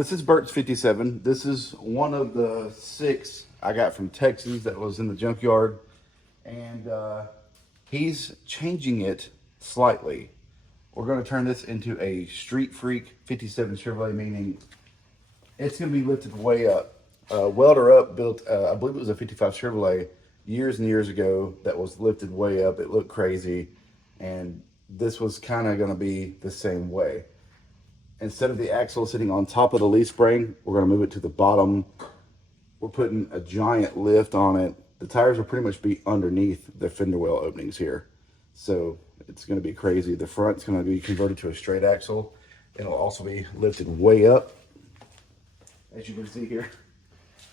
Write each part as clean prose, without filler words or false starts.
This is Bert's 57. This is one of the 6 I got from Texas that was in the junkyard. And he's changing it slightly. We're going to turn this into a Street Freak 57 Chevrolet, meaning it's going to be lifted way up. Welder Up built, I believe it was a 55 Chevrolet years and years ago that was lifted way up. It looked crazy. And this was kind of going to be the same way. Instead of the axle sitting on top of the leaf spring, we're going to move it to the bottom. We're putting a giant lift on it. The tires will pretty much be underneath the fender well openings here. So it's going to be crazy. The front's going to be converted to a straight axle. It'll also be lifted way up. As you can see here,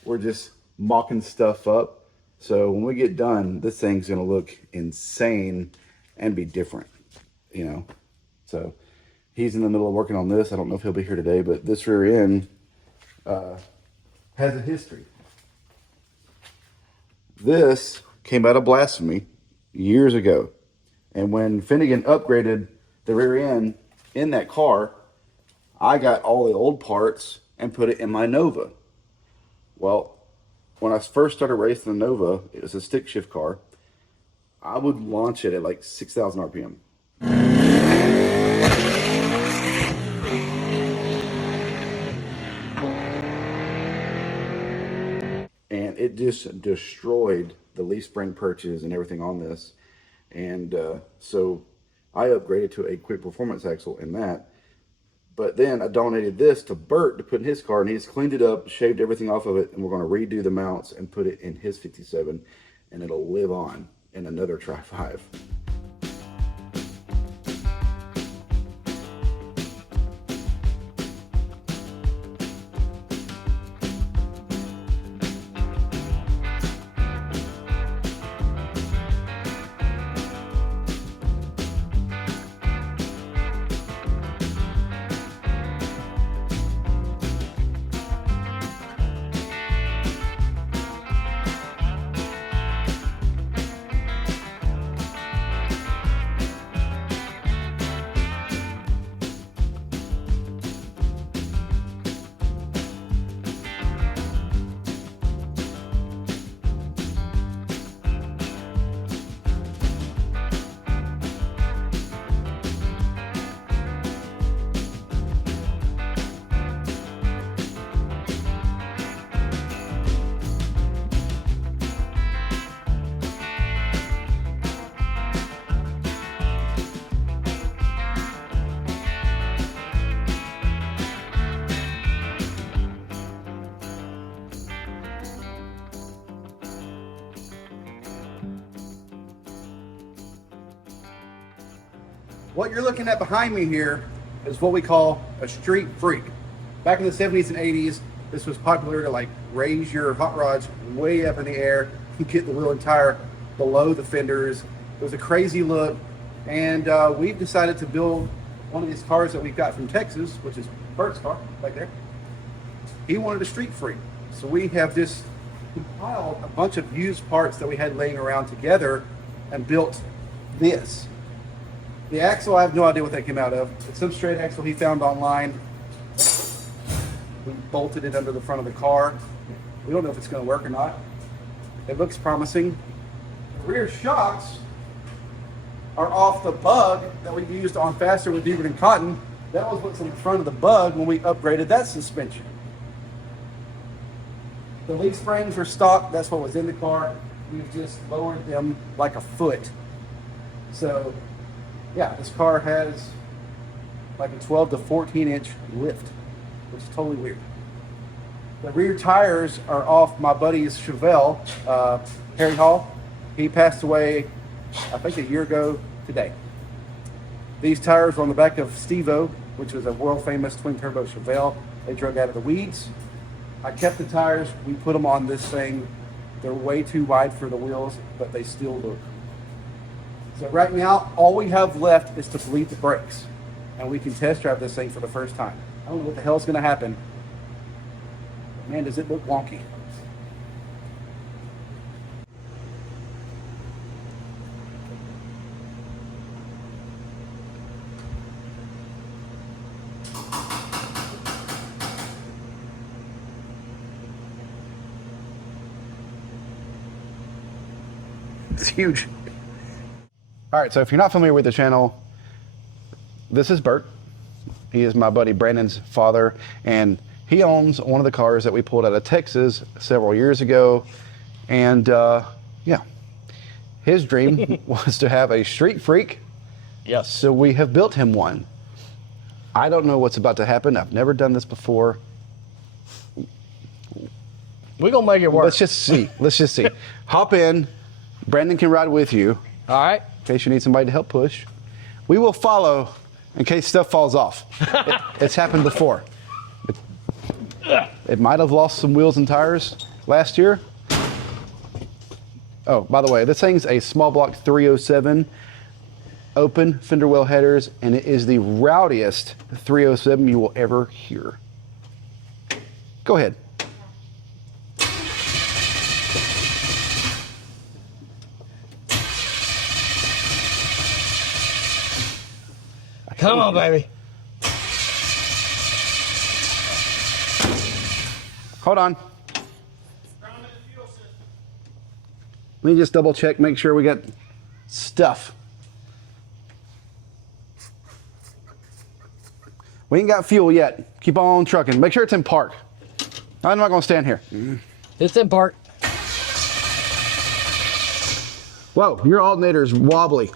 we're just mocking stuff up. So when we get done, this thing's going to look insane and be different, you know. So he's in the middle of working on this. I don't know if he'll be here today, but this rear end has a history. This came out of Blasphemy years ago. And when Finnegan upgraded the rear end in that car, I got all the old parts and put it in my Nova. Well, when I first started racing the Nova, it was a stick shift car. I would launch it at like 6,000 RPM. And it just destroyed the leaf spring perches and everything on this. And so I upgraded to a quick performance axle in that. But then I donated this to Bert to put in his car, and he's cleaned it up, shaved everything off of it, and we're going to redo the mounts and put it in his 57, and it'll live on in another Tri-5. What you're looking at behind me here is what we call a Street Freak. Back in the 70s and 80s, this was popular to like raise your hot rods way up in the air and get the wheel and tire below the fenders. It was a crazy look, and we've decided to build one of these cars that we got from Texas, which is Bert's car right there. He wanted a Street Freak, so we have just compiled a bunch of used parts that we had laying around together and built this. The axle, I have no idea what that came out of. It's some straight axle he found online. We bolted it under the front of the car. We don't know if it's going to work or not. It looks promising. The rear shocks are off the bug that we used on Faster with Newbern and Cotton. That was what's in the front of the bug when we upgraded that suspension. The leaf springs are stock. That's what was in the car. We've just lowered them like a foot. So yeah, this car has like a 12 to 14 inch lift, which is totally weird. The rear tires are off my buddy's Chevelle, Harry Hall. He passed away, I think, a year ago today. These tires were on the back of Steve-O, which was a world famous twin turbo Chevelle. They drug out of the weeds. I kept the tires, we put them on this thing. They're way too wide for the wheels, but they still look. So right now, all we have left is to bleed the brakes, and we can test drive this thing for the first time. I don't know what the hell's gonna happen. Man, does it look wonky. It's huge. All right, so if you're not familiar with the channel, this is Bert. He is my buddy Brandon's father, and he owns one of the cars that we pulled out of Texas several years ago. And yeah, his dream was to have a street freak. Yes. So we have built him one. I don't know what's about to happen. I've never done this before. We're going to make it work. Let's just see. Let's just see. Hop in. Brandon can ride with you. All right. In case you need somebody to help push. We will follow in case stuff falls off. It's happened before. It might have lost some wheels and tires last year. Oh, by the way, this thing's a small block 307, open fender well headers, and it is the rowdiest 307 you will ever hear. Go ahead. Come on, baby. Hold on. Let me just double check, make sure we got stuff. We ain't got fuel yet. Keep on trucking. Make sure it's in park. I'm not gonna stand here. It's in park. Whoa, your alternator's wobbly.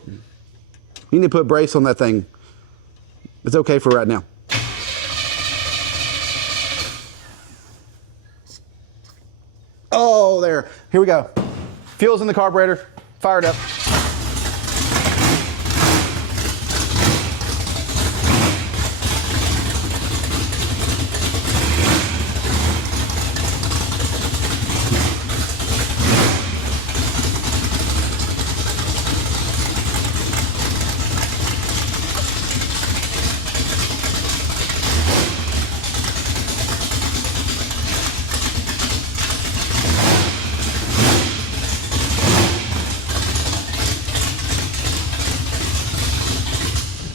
You need to put a brace on that thing. It's okay for right now. Oh, there. Here we go. Fuel's in the carburetor. Fired up.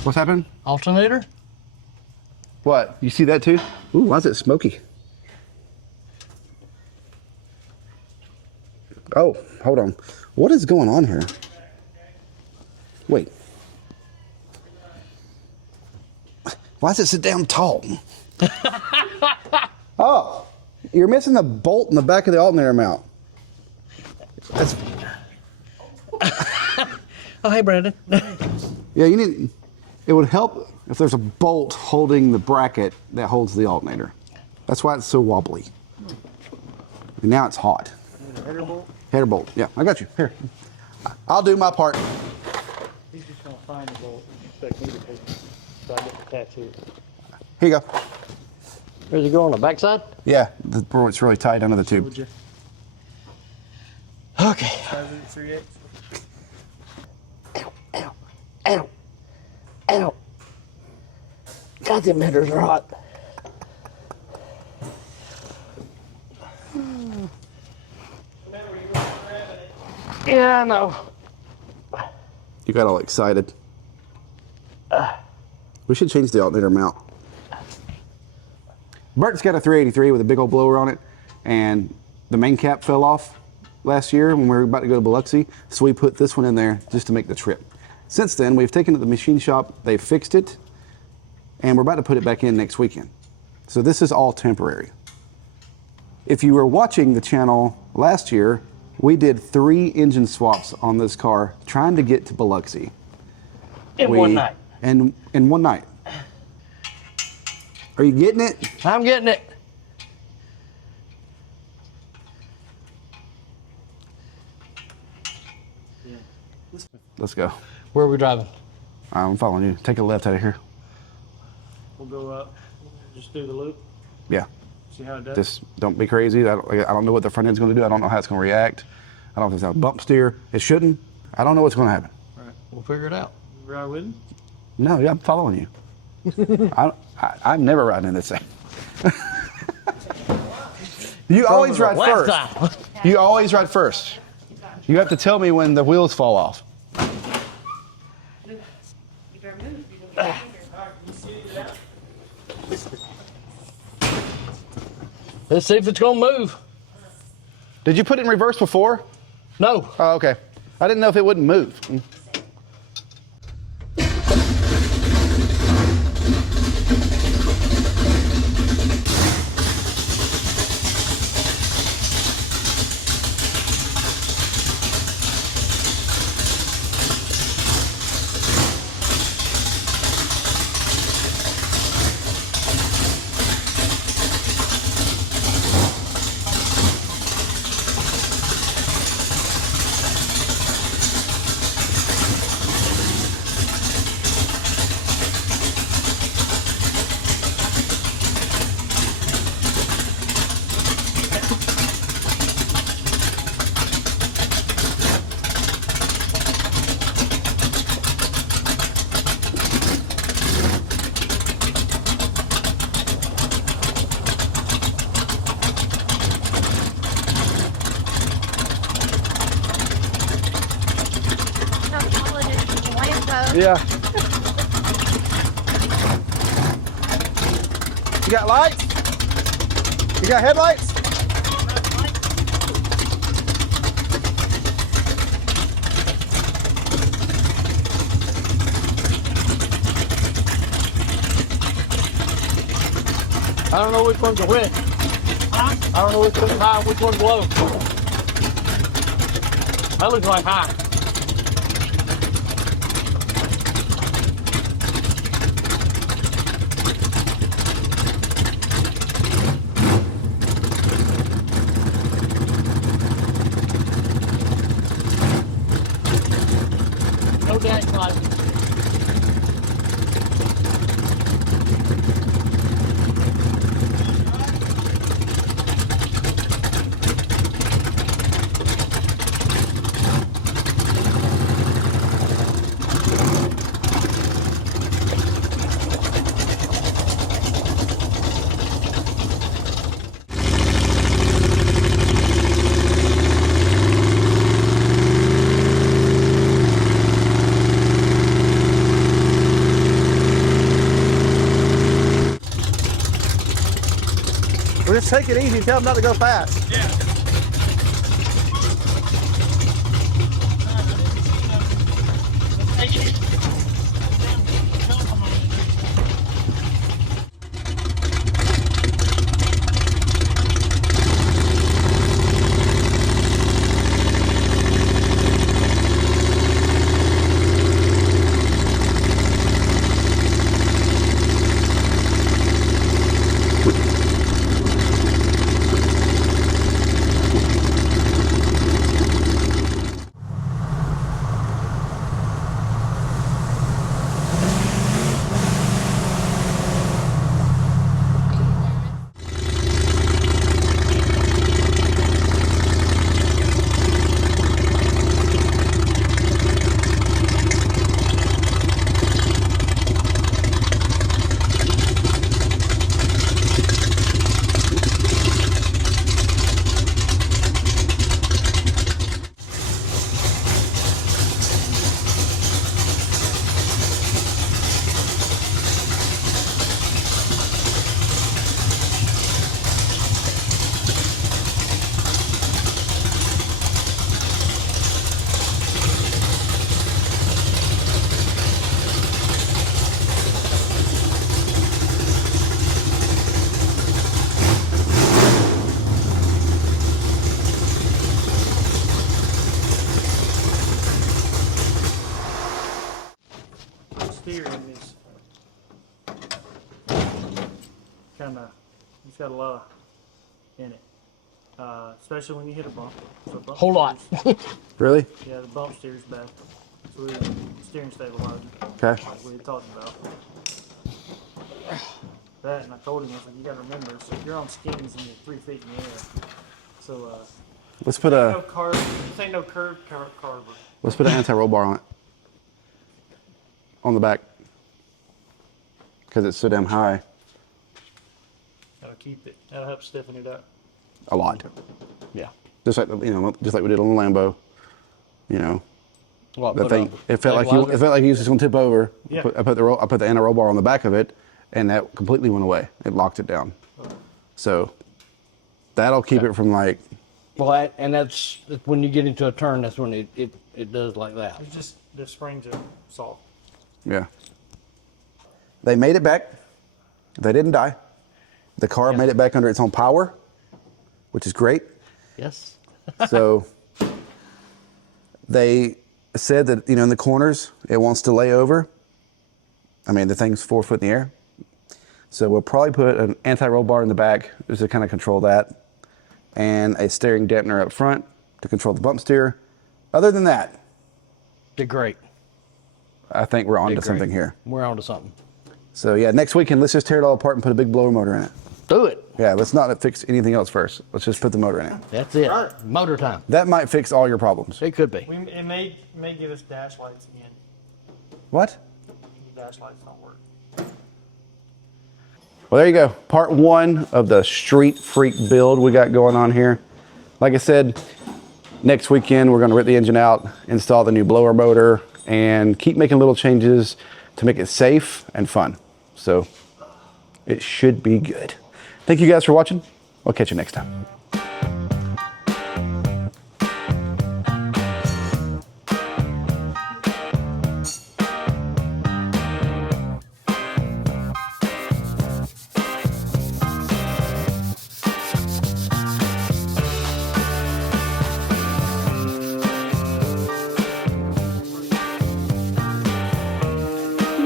What's happening? Alternator? What? You see that too? Ooh, why is it smoky? Oh, hold on. What is going on here? Wait. Why does it sit down tall? Oh, you're missing the bolt in the back of the alternator mount. That's... Oh, hey, Brandon. Yeah, you need... It would help if there's a bolt holding the bracket that holds the alternator. That's why it's so wobbly. And now it's hot. Header bolt? Header bolt. Yeah, I got you. Here. I'll do my part. He's just going to find the bolt and expect me to take it so I get the tattoo. Here you go. Where's it go on the backside? Yeah, it's really tight under the tube. Okay. Ow, ow, ow, ow. God, them headers are hot. Yeah, I know. You got all excited. We should change the alternator mount. Bert's got a 383 with a big old blower on it, and the main cap fell off last year when we were about to go to Biloxi, so we put this one in there just to make the trip. Since then, we've taken it to the machine shop, they fixed it, and we're about to put it back in next weekend. So this is all temporary. If you were watching the channel last year, we did 3 engine swaps on this car trying to get to Biloxi. In one night. In one night. Are you getting it? I'm getting it. Let's go. Where are we driving? I'm following you. Take a left out of here. We'll go up. Just do the loop. Yeah. See how it does. Just don't be crazy. I don't know what the front end's going to do. I don't know how it's going to react. I don't know if it's going to bump steer. It shouldn't. I don't know what's going to happen. All right. We'll figure it out. You ride with me? No, yeah, I'm following you. I'm never riding in this thing. You always ride first. You always ride first. You have to tell me when the wheels fall off. Let's see if it's gonna move. Did you put it in reverse before? No. Oh, okay. I didn't know if it wouldn't move. Yeah. You got lights? You got headlights? I don't know which one's a which. I don't know which one's high and which one's low. That looks like high. No dash lights. Well, just take it easy. Tell them not to go fast. Yeah. Steering is kind of, it's got a lot in it, especially when you hit a bump. So bump Whole lot. steers- Really? Yeah, the bump steers back. So we steering stabilizer, Okay. like we had talked about. That, and I told him, I was like, you gotta remember, so if you're on skis and you're 3 feet in the air, so Let's put no a curve, this ain't no curve carver. let's put an anti-roll bar on it. On the back. Because it's so damn high. That'll keep it. That'll help stiffen it up. A lot. Yeah. Just like just like we did on the Lambo. You know. Well, The thing, it felt like he was just gonna tip over. Yeah. I put the anti-roll bar on the back of it, and that completely went away. It locked it down. So that'll keep it from like Well, and that's when you get into a turn. That's when it does like that. It's just the springs are soft. Yeah. They made it back. They didn't die. The car Yeah. made it back under its own power, which is great. Yes. So they said that, in the corners, it wants to lay over. I mean, the thing's 4 foot in the air. So we'll probably put an anti-roll bar in the back just to kind of control that, and a steering dampener up front to control the bump steer. Other than that, Did great. I think we're on Did to great. something here. We're on to something. So yeah, next weekend, let's just tear it all apart and put a big blower motor in it. Do it. Yeah, let's not fix anything else first. Let's just put the motor in it. That's it. Right. Motor time. That might fix all your problems. It could be. It may give us dash lights again. What? The dash lights don't work. Well, there you go. Part 1 of the Street Freak build we got going on here. Like I said, next weekend we're going to rip the engine out, install the new blower motor, and keep making little changes to make it safe and fun. So it should be good. Thank you guys for watching. We'll catch you next time.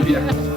Yeah.